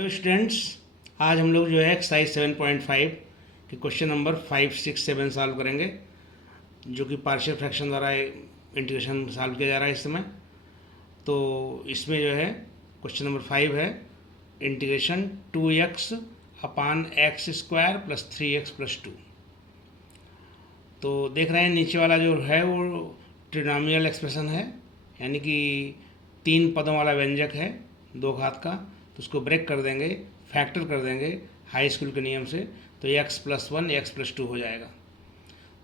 Hello students, आज हम लोग जो है एक्सरसाइज 7.5 के क्वेश्चन नंबर 5, 6, 7 सॉल्व करेंगे, जो कि पार्शियल फ्रैक्शन द्वारा इंटीग्रेशन सॉल्व किया जा रहा है इस समय। तो इसमें जो है क्वेश्चन नंबर 5 है integration 2x upon x square plus 3x plus 2। तो देख रहे हैं नीचे वाला जो है वो ट्रिनोमियल एक्सप्रेशन है, यानी कि 3 पदों वाला व्यंजक है 2 घात का। तो उसको ब्रेक कर देंगे, फैक्टर कर देंगे हाई स्कूल के नियम से, तो x+1 x+2 हो जाएगा।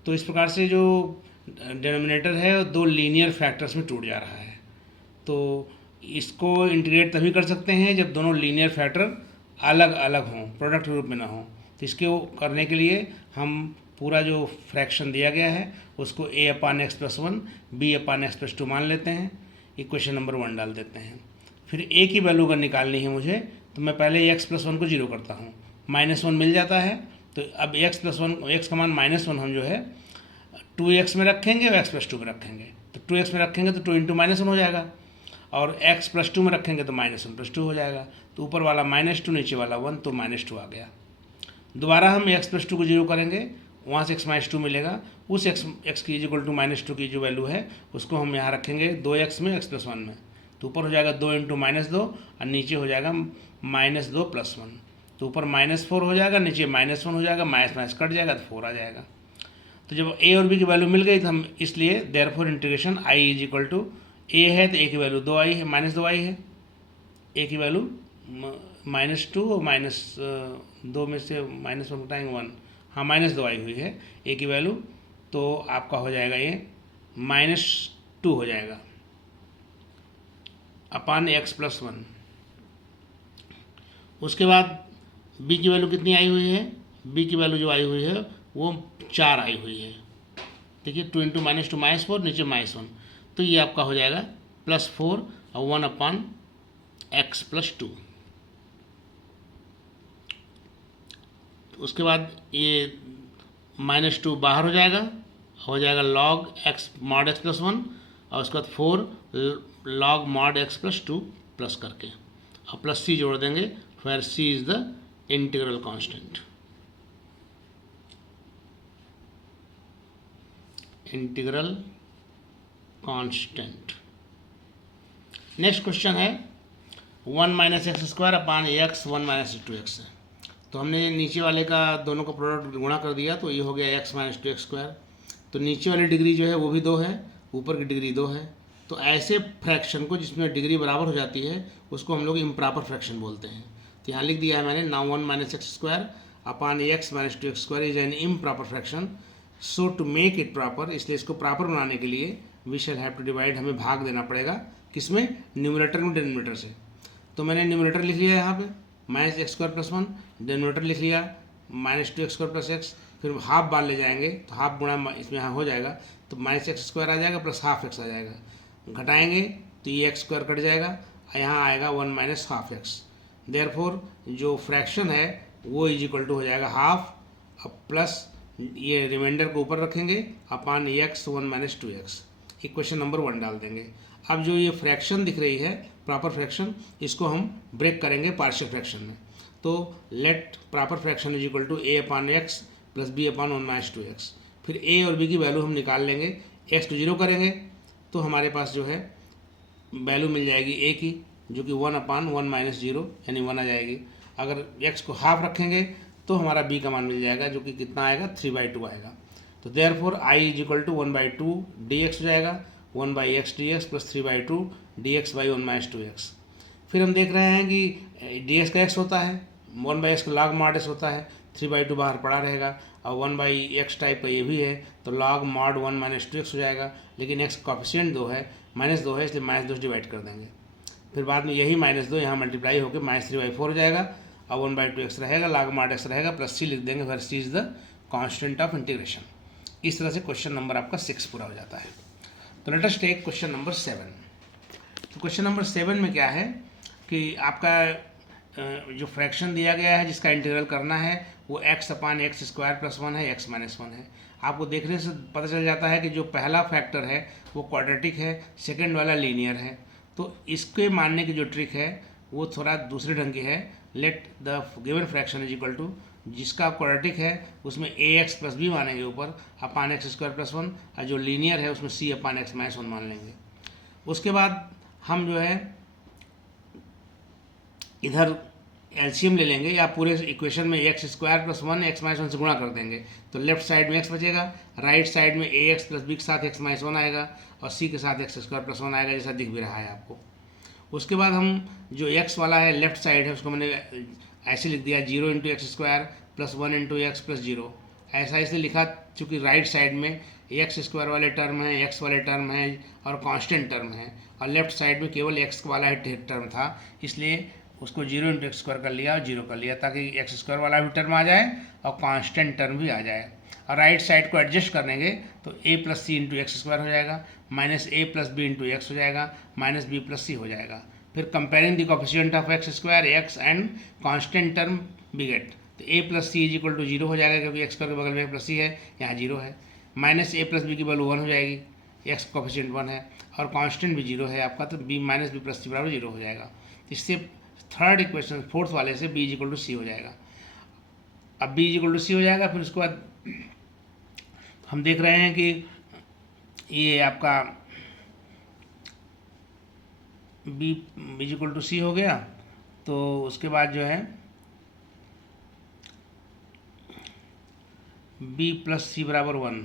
तो इस प्रकार से जो डिनोमिनेटर है वो 2 लीनियर फैक्टर्स में टूट जा रहा है। तो इसको इंटीग्रेट तभी कर सकते हैं जब दोनों लीनियर फैक्टर अलग अलग हों, प्रोडक्ट रूप में ना हों। तो इसके करने के लिए हम पूरा जो फ्रैक्शन दिया गया है उसको a/x+1 b/x+2 मान लेते हैं, इक्वेशन नंबर 1 डाल देते हैं। फिर a की वैल्यू अगर निकालनी है मुझे, तो मैं पहले x+1 को 0 करता हूँ, -1 मिल जाता है। तो अब x का मान -1 हम जो है 2x में रखेंगे और x+2 में रखेंगे। तो 2x में रखेंगे तो 2 × -1 हो जाएगा, और x+2 में रखेंगे तो -1+2 हो जाएगा। तो ऊपर वाला -2 नीचे वाला 1, तो -2 आ गया। दोबारा हम x+2 को 0 करेंगे, वहाँ से x-2 मिलेगा। उस x की इक्वल टू -2 की जो वैल्यू है उसको हम यहाँ रखेंगे 2x में x+1 में। तो ऊपर हो जाएगा 2 × -2 और नीचे हो जाएगा -2 + 1। तो ऊपर -4 हो जाएगा, नीचे -1 हो जाएगा, माइनस कट जाएगा तो 4 आ जाएगा। तो जब a और b की वैल्यू मिल गई तो हम इसलिए देयरफॉर इंटीग्रेशन i = a है तो a की वैल्यू 2i है, -2i है। a की वैल्यू -2 और -2 में से -1 घटाएंगे 1, हाँ -2i हुई है a की वैल्यू। तो आपका हो जाएगा ये -2 हो जाएगा अपान x+1। उसके बाद b की वैल्यू कितनी आई हुई है, b की वैल्यू जो आई हुई है वो 4 आई हुई है। देखिए 2 × -2 -4, नीचे -1, तो ये आपका हो जाएगा +4 और 1/x+2। उसके बाद ये -2 बाहर हो जाएगा log x mod x+1, और उसके बाद 4 log mod x+2 प्लस करके, और प्लस c जोड़ देंगे, फिर c is the integral constant. Integral constant. Next question है 1 - x² अपान x 1 - 2x है। तो हमने नीचे वाले का दोनों का प्रोडक्ट गुणा कर दिया, तो ये हो गया x - 2x²। तो नीचे वाली डिग्री जो है वो भी 2 है, ऊपर की डिग्री 2 है। तो ऐसे फ्रैक्शन को जिसमें डिग्री बराबर हो जाती है उसको हम लोग इम्प्रॉपर फ्रैक्शन बोलते हैं। तो यहाँ लिख दिया है मैंने, now 1 - x² upon x - 2x² is an improper fraction, so to make it proper, इसलिए इसको प्रॉपर बनाने के लिए we shall have to divide, हमें भाग देना पड़ेगा किसमें, न्यूमरेटर में डिनोमिनेटर से। तो मैंने न्यूमरेटर लिख लिया यहाँ पे -x² + 1, डिनोमिनेटर लिख लिया -2x² + x, फिर हाफ बार ले जाएंगे तो हाफ गुणा इसमें यहाँ हो जाएगा, तो -x² आ जाएगा प्लस हाफ x आ जाएगा। घटाएंगे तो ये x² कट जाएगा, यहाँ आएगा 1 - हाफ x। देयरफॉर जो फ्रैक्शन है वो इज इक्वल टू हो जाएगा हाफ, अब प्लस ये रिमाइंडर को ऊपर रखेंगे अपान x 1 - 2x, इक्वेशन नंबर 1 डाल देंगे। अब जो ये फ्रैक्शन दिख रही है प्रॉपर फ्रैक्शन, इसको हम ब्रेक करेंगे पार्शियल फ्रैक्शन में। तो let proper fraction is equal to a/x plus b/1 - 2x। फिर a और b की वैल्यू हम निकाल लेंगे, x को 0 करेंगे तो हमारे पास जो है वैल्यू मिल जाएगी a की, जो कि 1/1 - 0 यानी 1 आ जाएगी। अगर x को हाफ रखेंगे तो हमारा b का मान मिल जाएगा, जो कि कितना आएगा 3/2 आएगा। तो देयरफॉर i = 1/2 dx हो जाएगा, 1/x dx plus 3/2 dx by 1 - 2x। फिर हम देख रहे हैं कि dx का x होता है, 1/x का log mod x होता है, 3/2 बाहर पड़ा रहेगा, और 1/x टाइप का ये भी है, तो log mod 1 - 2x हो जाएगा। लेकिन x कॉफिशिएंट 2 है, -2 है, इसलिए -2 से डिवाइड कर देंगे। फिर बाद में यही -2 यहाँ मल्टीप्लाई होकर -3/4 हो जाएगा, और 1/2x रहेगा, log mod x रहेगा, प्लस c लिख देंगे, फिर c is the constant of integration. इस तरह से क्वेश्चन नंबर आपका 6 पूरा हो जाता है। तो let us take question number 7। तो क्वेश्चन नंबर 7 में क्या है कि आपका जो फ्रैक्शन दिया गया है जिसका इंटीग्रल करना है वो x/x² + 1 है, x - 1 है। आपको देखने से पता चल जाता है कि जो पहला फैक्टर है वो क्वाड्रेटिक है, सेकंड वाला लीनियर है। तो इसके मानने की जो ट्रिक है वो थोड़ा दूसरे ढंग की है, let the given fraction is equal to, जिसका क्वाड्रेटिक है उसमें ए एक्स प्लस बी मानेंगे ऊपर upon x square plus one, और जो लीनियर है उसमें c upon x minus one मान लेंगे। उसके बाद हम जो है इधर एलसीएम ले लेंगे या पूरे इक्वेशन में x square plus one x minus one से गुणा कर देंगे, तो लेफ्ट साइड में एक्स बचेगा, राइट साइड में ए एक्स प्लस बी के साथ एक्स माइनस वन आएगा और सी के साथ एक्स स्क्वायर प्लस वन आएगा, जैसा दिख भी रहा है आपको। उसके बाद हम जो एक्स वाला है लेफ्ट साइड है उसको मैंने ऐसे लिख दिया 0 into x square plus 1 into x plus 0। ऐसा इसलिए लिखा चूँकि राइट साइड में एक्स स्क्वायर वाले टर्म है, एक्स वाले टर्म है और कांस्टेंट टर्म है, और लेफ्ट साइड में केवल एक्स वाला ही टर्म था, इसलिए उसको 0 इंटू एक्स स्क्वायर कर लिया और 0 कर लिया, ताकि एक्स स्क्वायर वाला भी टर्म आ जाए और कांस्टेंट टर्म भी आ जाए। और राइट साइड को एडजस्ट कर लेंगे तो a plus c into x square हो जाएगा, minus a plus b into x हो जाएगा, माइनस बी प्लस सी हो जाएगा। फिर comparing the coefficient of x square x and constant term we get, तो a plus c is equal to 0 हो जाएगा, क्योंकि एक्स स्क्वायर के बगल में प्लस सी है, यहाँ 0 है। माइनस ए प्लस बी की वैल्यू 1 हो जाएगी, एक्स कोफिशिएंट 1 है और कांस्टेंट भी 0 है आपका, तो b माइनस बी प्लस सी बराबर 0 हो जाएगा। इससे थर्ड इक्वेशन फोर्थ वाले से b इज इक्वल टू सी हो जाएगा। अब b इज इक्वल टू सी हो जाएगा, फिर उसके बाद हम देख रहे हैं कि ये आपका b इज इक्वल टू सी हो गया, तो उसके बाद जो है b प्लस सी बराबर 1,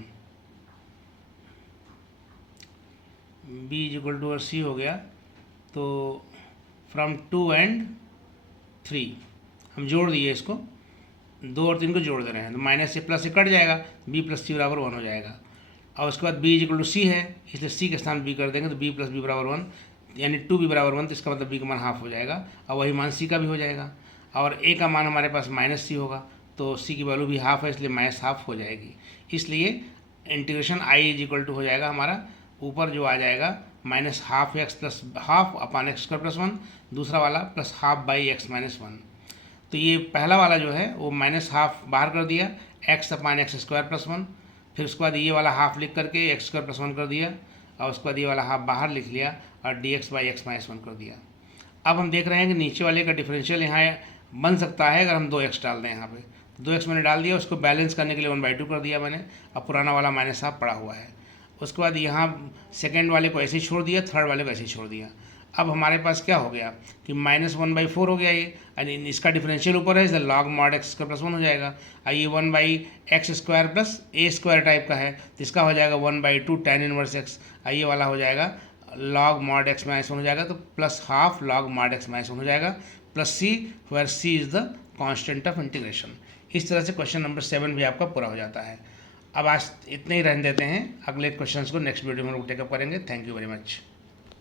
b इज इक्वल टू सी हो गया, तो फ्रॉम 2 एंड 3 हम जोड़ दिए इसको, 2 और 3 को जोड़ दे रहे हैं, तो माइनस से प्लस से कट जाएगा, b प्लस सी बराबर 1 हो जाएगा। और उसके बाद b इज इक्वल टू सी है, इसलिए c के स्थान b कर देंगे, तो b प्लस बी बराबर 1, यानी 2b बराबर 1, तो इसका मतलब b का मान हाफ हो जाएगा और वही मान c का भी हो जाएगा। और a का मान हमारे पास माइनस सी होगा, तो c की वैल्यू भी हाफ है, इसलिए माइनस हाफ हो जाएगी। इसलिए integration i is equal to हो जाएगा हमारा, ऊपर जो आ जाएगा minus half x plus half upon x square plus 1, दूसरा वाला plus half by x minus 1। तो ये पहला वाला जो है वो माइनस हाफ बाहर कर दिया, एक्स अपान एक्स स्क्वायर प्लस 1, फिर उसके बाद ये वाला हाफ लिख करके एक्स स्क्वायर प्लस 1 कर दिया, और उसके बाद ये वाला हाफ बाहर लिख लिया और D x by x minus 1 कर दिया। अब हम देख रहे हैं कि नीचे वाले का डिफरेंशियल यहाँ बन सकता है अगर हम 2x डाल दें यहाँ पे, तो 2x मैंने डाल दिया, उसको बैलेंस करने के लिए 1/2 कर दिया मैंने, अब पुराना वाला माइनस हाफ पड़ा हुआ है। उसके बाद यहाँ सेकेंड वाले को ऐसे ही छोड़ दिया, थर्ड वाले को ऐसे ही छोड़ दिया। अब हमारे पास क्या हो गया कि -1/4 हो गया ये, यानी इसका डिफरेंशियल ऊपर है, इसलिए log mod x square plus 1 हो जाएगा। ये 1/x square plus a square type का है, तो इसका हो जाएगा 1/2 tan इनवर्स x, ये वाला हो जाएगा log mod x माइनस 1 हो जाएगा, तो plus half log mod x minus 1 हो जाएगा, plus c where c is the constant of integration. इस तरह से क्वेश्चन नंबर 7 भी आपका पूरा हो जाता है। अब आज इतने ही रहने देते हैं, अगले क्वेश्चंस को नेक्स्ट वीडियो में टेकअप करेंगे। Thank you very much.